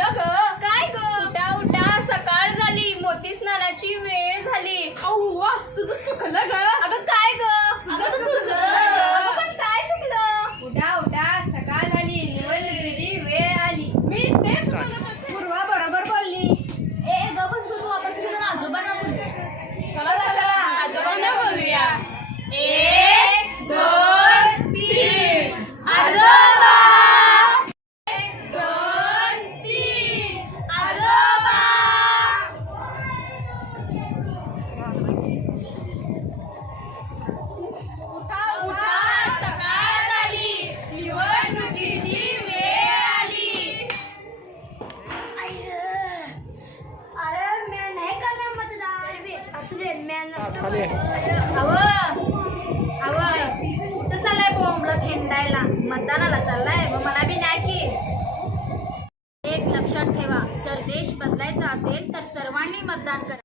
चुकलं ग. काय ग? उठा उठा, सकाळ झाली, मोती स्नानाची वेळ झाली. अव्वा, तुझं चुकलं ग. अगं काय ग? अगं तुझं पण काय चुकलं? उठा उठा, सकाळ झाली, निवडणुकीची वेळ आली. मी तेच पूर्वा बरोबर बोलली. ए गपच गुरु, आपण सगळेजण आजोबांना बोलूया. चला चला आजोबांना बोलूया. 1 2 3 आजोबा. 1 2 3 आजोबा. उठा, सकाळ झाली, निवडणुकीची वेळ आली. अरे मैं नहीं करना मतदान. असू दे, मैं नसतो. कुठं चाललाय बोंबला थेंडायला? मतदानाला चाललाय, मग मला बी नाही की. एक लक्षात ठेवा, जर देश बदलायचा असेल तर सर्वांनी मतदान करा.